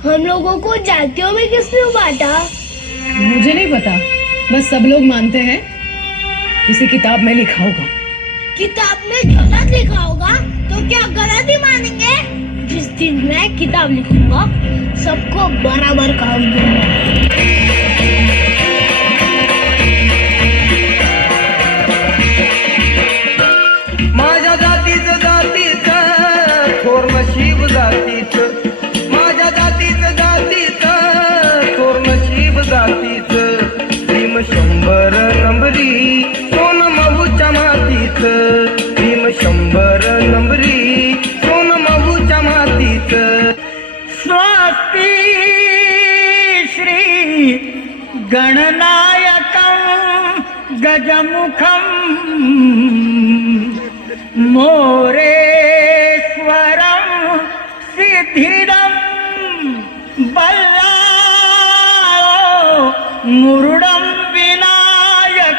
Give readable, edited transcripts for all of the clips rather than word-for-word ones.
हम लोगों को जातियों में किसने बांटा? मुझे नहीं पता, बस सब लोग मानते हैं किसी किताब में लिखा होगा। किताब में गलत लिखा होगा तो क्या गलत ही मानेंगे? जिस दिन मैं किताब लिखूंगा सबको बराबर काम दूंगा। माझ्या जातीचं जातीचं थोर नशीब जातीचं, माझ्या जातीचं जातीचं थोर नशीब जातीचं, भीम 100 नंबरी सोन माहूच्या मातीचं, भीम 100 नंबरी सोन माहूच्या मातीचं. स्वस्ति श्री गणनायकं गजमुखं मोरेश्वरं सिद्धिदं बल्लाळो मुरुडं विनायकमहं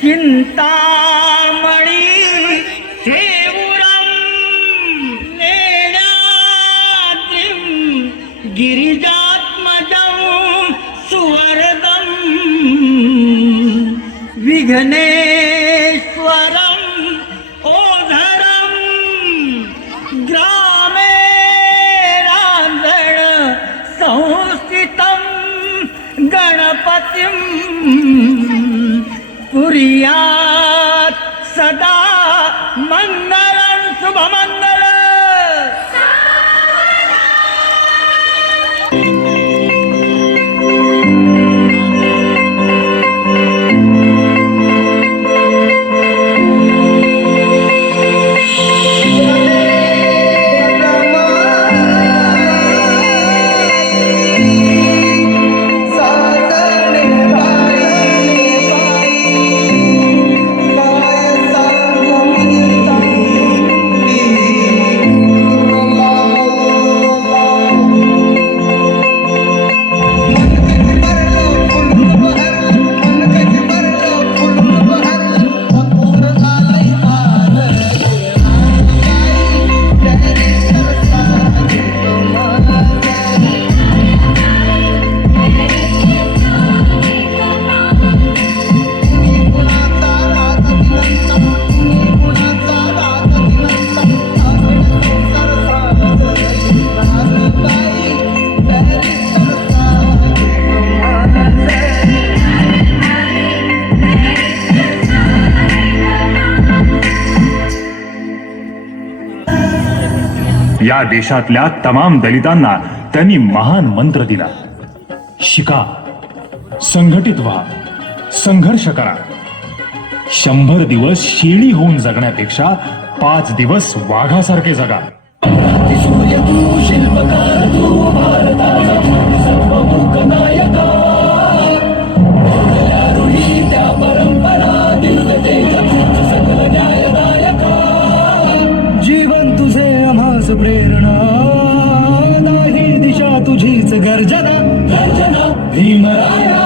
चिन्तामणि सेवुरं नेण्याद्रिं गिरिजात्मजं सुवरदं विघ्ने कुर्यात् सदा मंगलं शुभमंगल. या देशातल्या तमाम दलितांना त्यांनी महान मंत्र दिला. शिका, संघटित व्हा, संघर्ष करा. 100 दिवस शेळी होऊन जगण्यापेक्षा 5 दिवस वाघासारखे जगा. जीवन तुझे आम्हास प्रेरणा, नाही दिशा तुझीच गर्जना. गर्जना भीमराया,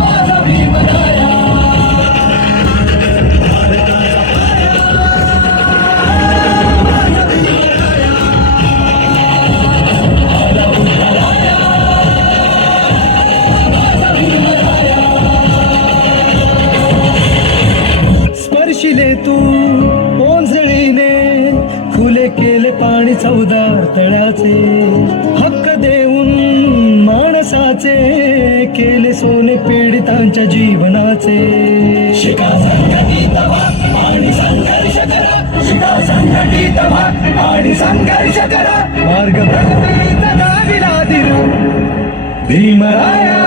माझा भीमराया. स्पर्शिले तू ओंजळीने, खुले केले पाणी चौदार तळ्याचे. हक्क देऊन माणसाचे, केले सोने पीडितांच्या जीवनाचे. शिका संघटित व्हा आणि संघर्ष करा. शिका संघटित व्हा आणि संघर्ष करा. मार्ग प्रगतीचा दाविला दिला भीमराया.